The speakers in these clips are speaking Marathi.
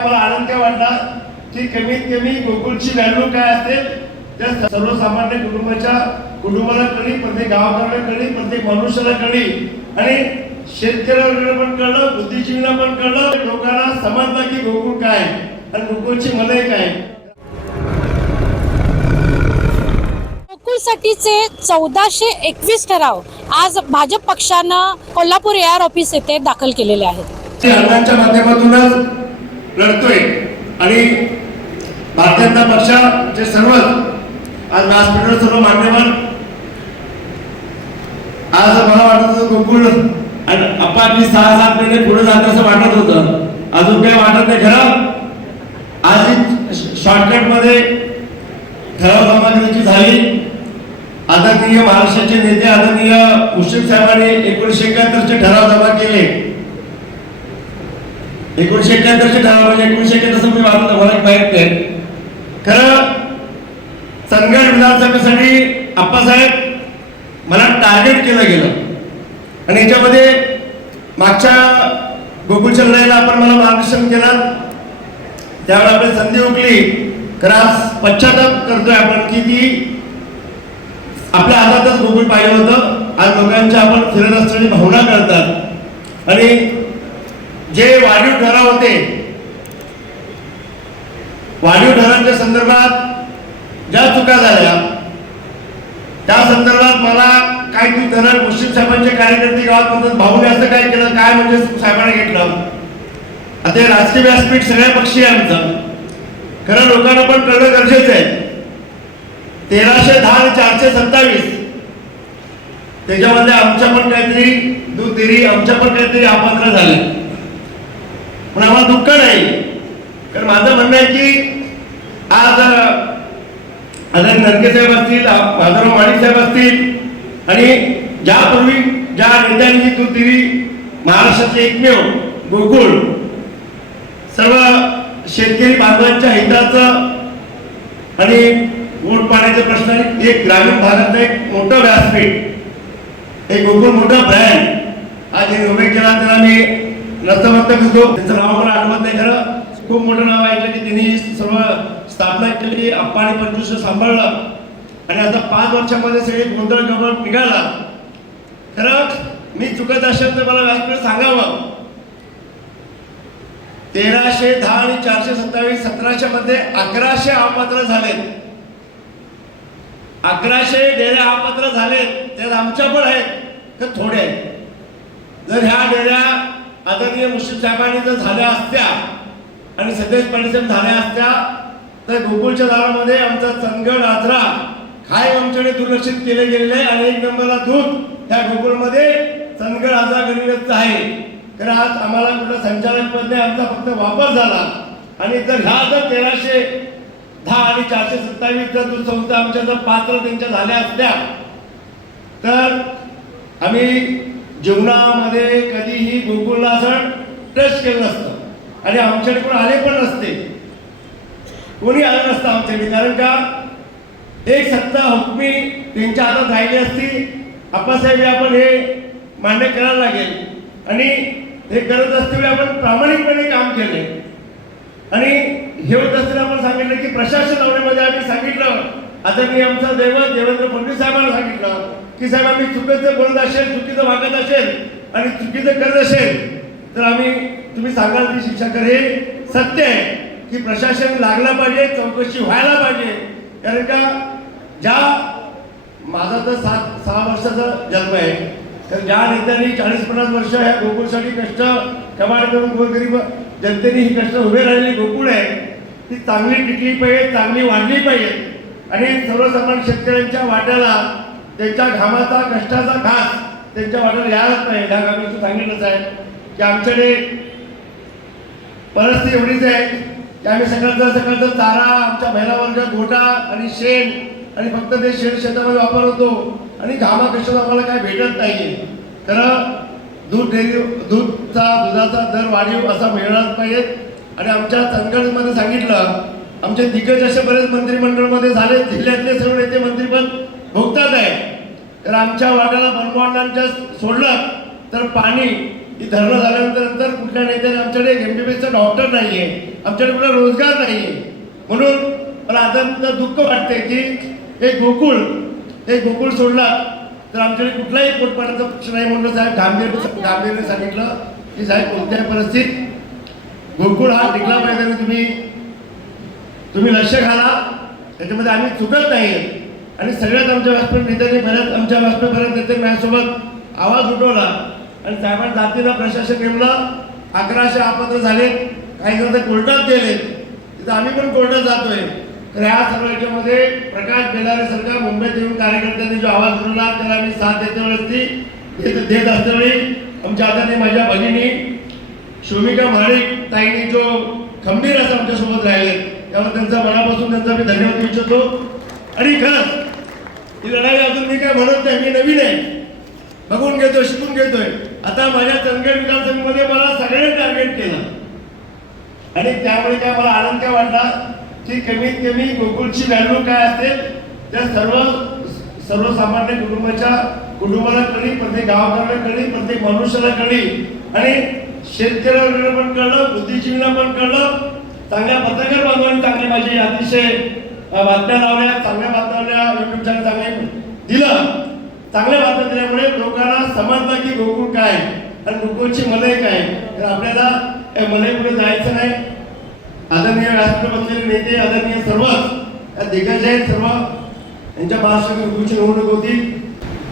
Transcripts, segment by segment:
मला आनंद काय वाटला की कमीत कमी गोकुळची व्हॅल्यू काय असेल त्या सर्वसामान्य कुटुंबाला कळली, प्रत्येक गावाकडे कळली, प्रत्येक मनुष्याला कळली आणि शेतकऱ्याला पण कळलं, बुद्धिजीवीला पण कळलं, लोकांना समजलं की गोकुळ काय आणि गोकुळची मलई काय. गोकुळसाठीचे 1421 ठराव आज भाजप पक्षानं कोल्हापूर AR ऑफिस येथे दाखल केलेले आहेत. हरणांच्या माध्यमातूनच लढतोय आणि भारतीय जनता पक्षाचे सर्व आज व्यासपीठावर सर्व मान्यवर आज मला वाटत होतं गोकुळ आणि आपण 6-7 महिने पुढे जात असं वाटत होतं. अजून काही वाटत नाही. खरं आज शॉर्टकट मध्ये ठराव जमाखर्ची झाली. आदरणीय महाराष्ट्राचे नेते आदरणीय मुश्रीफ साहेबांनी 1971 ठराव जमा केले. 1971 ठराव म्हणजे 1971 मी वाचलं, मला माहित नाही. खरं चंदगड विधानसभेसाठी आप्पासाहेब मला टार्गेट केलं गेलं आणि याच्यामध्ये मागच्या गोकुळच्या लढाईला आपण मला मार्गदर्शन केलं. त्यावेळेला आपली संधी हुकली. खरं आज पश्चाताप करतोय आपण की ती आपल्या हातातच गोकुळ पाहिलं होतं. आज लोकांच्या आपण फिरत असताना भावना करतात आणि जे वाढीव ठराव होते, वाढीव ठरावांच्या संदर्भात ज्या चुका झाल्या त्या संदर्भात मला काय तू धरण मुश्रीफ साहेबांचे कार्यकर्ते गावात म्हणतात भाऊने असं काय केलं, काय म्हणजे साहेबांनी घेतलं. आता हे राजकीय व्यासपीठ सगळ्या पक्षी आहे आमचं. खरं लोकांना पण कळणं गरजेचं आहे. 1310 आणि 427 त्याच्यामध्ये आमच्या पण काहीतरी दुतेरी आमच्या पण काहीतरी अपात्र झाले, पण आम्हाला दुःख नाही. कारण माझं म्हणणं आहे की आज आदरणीय नरके साहेब असतील, माधवराव माडिक साहेब असतील आणि ज्यापूर्वी ज्या नेत्यांनी दुतेरी महाराष्ट्रातले एकमेव गोकुळ सर्व शेतकरी बांधवांच्या हिताचं आणि ऊट पाण्याचे प्रश्न आणि एक ग्रामीण भागातलं एक मोठं व्यासपीठ, एक गोकुळ मोठा ब्रँड आज हे उभे केला. त्याला मी नतमस्तक करतो. त्याचं नाव मला आठवत नाही, खरं खूप मोठं नाव ऐकलं की त्यांनी सर्व स्थापना केली, आप्पा आणि 25 वर्ष सांभाळलं आणि आता 5 वर्षामध्ये सगळे गोंधळ गडबड निघाला. खरं मी चुकत असेल तर मला व्यासपीठ सांगावं. 1310 आणि 427 1700 मध्ये 1100 अपात्र झालेत. 1100 डेऱ्या अपात्र झालेत. त्यात आमच्या पण आहेत तर थोडे आहेत. जर ह्या डेऱ्या आदरणीय मुश्रीफ साहेबांनी जर झाल्या असत्या आणि सतेज पाटील झाल्या असत्या तर गोकुळच्या दारामध्ये आमचा चंदगड आजरा काय आमच्याकडे दुर्लक्षित केले गेलेले आहे आणि 1 नंबरला दूध ह्या गोकुळमध्ये चंदगड आजरा गणित आहे. तर आज आम्हाला कुठं संचालक पद नाही, आमचा फक्त वापर झाला. आणि जर ह्या जर 1310 आणि 427 जर दूध संस्था आमच्या जर पात्र त्यांच्या झाल्या असत्या तर आम्ही जीवनामध्ये कधीही गोकुळला असं टच केलं नसतं आणि आमच्याकडे कोण आले पण नसते, कोणी आलं नसतं आमच्याकडे. कारण का एक सत्ता हुकमी त्यांच्या हातात राहिली असती. आप्पासाहेब आपण हे मान्य करायला लागेल आणि हे करत असते आपण प्रामाणिकपणे काम केले आणि हे होत असताना आपण सांगितलं की प्रशासन लावण्यामध्ये आम्ही सांगितलं. आता मी आमचा दैवत देवेंद्र फडणवीस साहेबांना सांगितलं की साहेब आम्ही चुकीचं बोलत असेल, चुकीचं वागत असेल आणि चुकीचं करत असेल तर आम्ही तुम्ही सांगाल ती शिक्षा कर. हे सत्य आहे की प्रशासन लागलं पाहिजे, चौकशी व्हायला पाहिजे. कारण का ज्या माझा तर 6 वर्षाचा जन्म आहे, तर ज्या नेत्यांनी 40-50 वर्ष ह्या गोकुळसाठी कष्ट कमाल करून गोरगरीब जनतेने ही कष्ट उभे राहिलेली गोकुळ आहे ती चांगली टिकली पाहिजे, चांगली वाढली पाहिजे आणि सर्वसामान्य शेतकऱ्यांच्या वाट्याला त्यांच्या घामाचा कष्टाचा घास त्यांच्या वाट्याला यायलाच पाहिजे. ह्या गावाचं सांगितलंच आहे की आमच्याकडे परिस्थिती एवढीच आहे की आम्ही सकाळचा चारा आमच्या महिलावर्ग गोटा आणि शेण आणि फक्त ते शेतामध्ये वापर होतो आणि घामा कशाला आम्हाला काय भेटत नाहीये. खरं दुधाचा दर वाढीव असा मिळालाच पाहिजे. आणि आमच्या चंदगडमध्ये सांगितलं आमचे दिग्गज असे बरेच मंत्रिमंडळामध्ये झाले, जिल्ह्यातले सर्व नेते मंत्रीपद भोगतात आहे. तर आमच्या वाट्याला बनवाडांच्या सोडलं तर पाणी ही धरणं झाल्यानंतर कुठल्या नेत्याने आमच्याकडे एमबीबीएसचा डॉक्टर नाहीये, आमच्याकडे कुठला रोजगार नाहीये. म्हणून मला आता दुःख वाटते की हे गोकुळ सोडला तर आमच्याकडे कुठलाही पोटपाण्याचा प्रश्न नाही. म्हणून साहेब गांभीर्याने सांगितलं की साहेब कोणत्याही परिस्थितीत गोकुळ हा टिकला पाहिजे, तुम्ही लक्ष घाला, त्याच्यामध्ये आम्ही चुकत नाही. आणि सगळ्यात आमच्या व्यासपीठ नेत्यांनी आमच्या व्यासपीठापर्यंत नेत्यांनी माझ्यासोबत आवाज उठवला आणि साहेबांनी जातीनं प्रशासन नेमलं. 1100 अपात्र झाले, काही जण तर कोर्टात गेले, तिथं आम्ही पण कोर्टात जातोय. तर ह्या सर्व याच्यामध्ये प्रकाश बेलारे सारखा मुंबईत येऊन कार्यकर्त्यांनी जो आवाज उठवला त्याला आम्ही साथ देत असतावेळी आमच्या आदरणीय माझ्या भगिनी शोमिका महाडिक ताईंनी जो खंबीर असं आमच्यासोबत राहिले त्यामुळे त्यांचा मनापासून त्यांचा मी धन्यवाद इच्छितो. आणि खरंच ही लढाई अजून मी काय म्हणत नाही, मी नवीन आहे, बघून घेतोय, शिकून घेतोय. आता माझ्या चंदगड विधानसभेमध्ये मला सगळ्यांनी टार्गेट केलं आणि त्यामुळे काय मला आनंद काय वाटला की कमीत कमी गोकुळची व्हॅल्यू काय असेल त्या सर्वसामान्य कुटुंबाला कळली, प्रत्येक गावकऱ्याला कळली, प्रत्येक मनुष्याला कळली आणि शेतकऱ्याला पण कळलं, बुद्धिजीवीला पण कळलं. चांगल्या पत्रकार बांधवांनी चांगली माझी अतिशय बातम्या लावल्या, चांगल्या बातम्या युट्यूब चॅनल चांगले दिलं. चांगल्या बातम्या दिल्यामुळे लोकांना समजलं की गोकुळ काय आणि गोकुळची मलई काय. तर आपल्याला मलई पुढे जायचं नाही. आदरणीय राष्ट्रपती नेते, आदरणीय सर्वच दिग्गज आहेत, सर्व यांच्या महाराष्ट्र गोकुळची निवडणूक होती.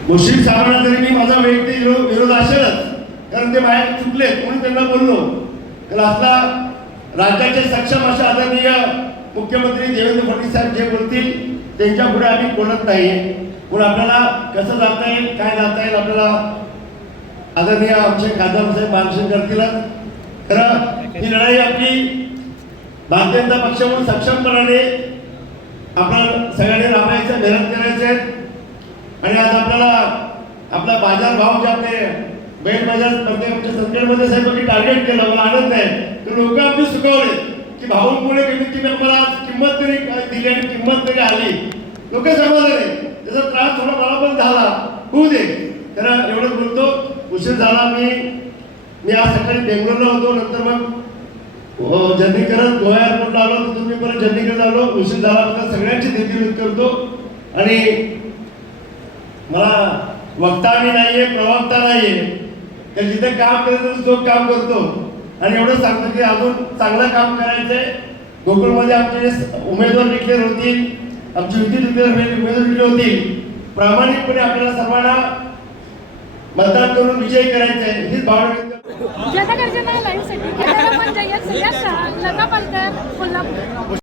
मुश्रीफ साहेबांना तरी मी माझा वैयक्तिक विरोध असेलच, कारण ते बाहेर चुकले म्हणून त्यांना बोललो. तर आपला राज्याचे सक्षम असे आदरणीय मुख्यमंत्री देवेंद्र फडणवीस साहेब जे बोलतील त्यांच्या पुढे आम्ही बोलत नाही. म्हणून आपल्याला कसं जाता येईल, काय जाता येईल, आपल्याला आदरणीय आमचे खासदार साहेब मार्गदर्शन करतील. खरं ही लढाई आपली भारतीय जनता पक्ष म्हणून सक्षमपणाने आपण सगळ्यांनी राबायचं, मेहनत करायचे आहेत. आणि आज आपल्याला आपला बाजार भाव जे आपले बैल बाजार प्रत्येक आमच्या संकटमध्ये साहेबांनी टार्गेट केलं, मला आनंद आहे. तर लोक आपली सुखावले की भाऊंमुळे कमीत कमी आम्हाला किंमत तरी दिली आणि किंमत तरी आली. लोक समजले त्याचा त्रास थोडा मला पण झाला, होऊ दे. तर एवढं बोलतो, उशीर झाला. मी आज सकाळी बेंगलोरला होतो, नंतर मग जर्नी करत गोवा एअरपोर्टला आलो, तिथून मी परत जर्नी करत आलो. उशीर झाला तर सगळ्यांची देखील करतो. आणि मला वक्ता मी नाहीये, प्रवक्ता नाहीये, तर जिथे काम करायचं तो काम करतो. आणि एवढं सांगतो की अजून चांगलं काम करायचंय. गोकुळमध्ये आमचे उमेदवार डिक्लेअर होतील, आमची युती उमेदवार डिक्लेअर होतील. प्रामाणिकपणे आपल्याला सर्वांना मतदान करून विजय करायचा आहे हीच भावना. जनगर्जना लाईव्हसाठी लता पालकर, कोल्हापूर.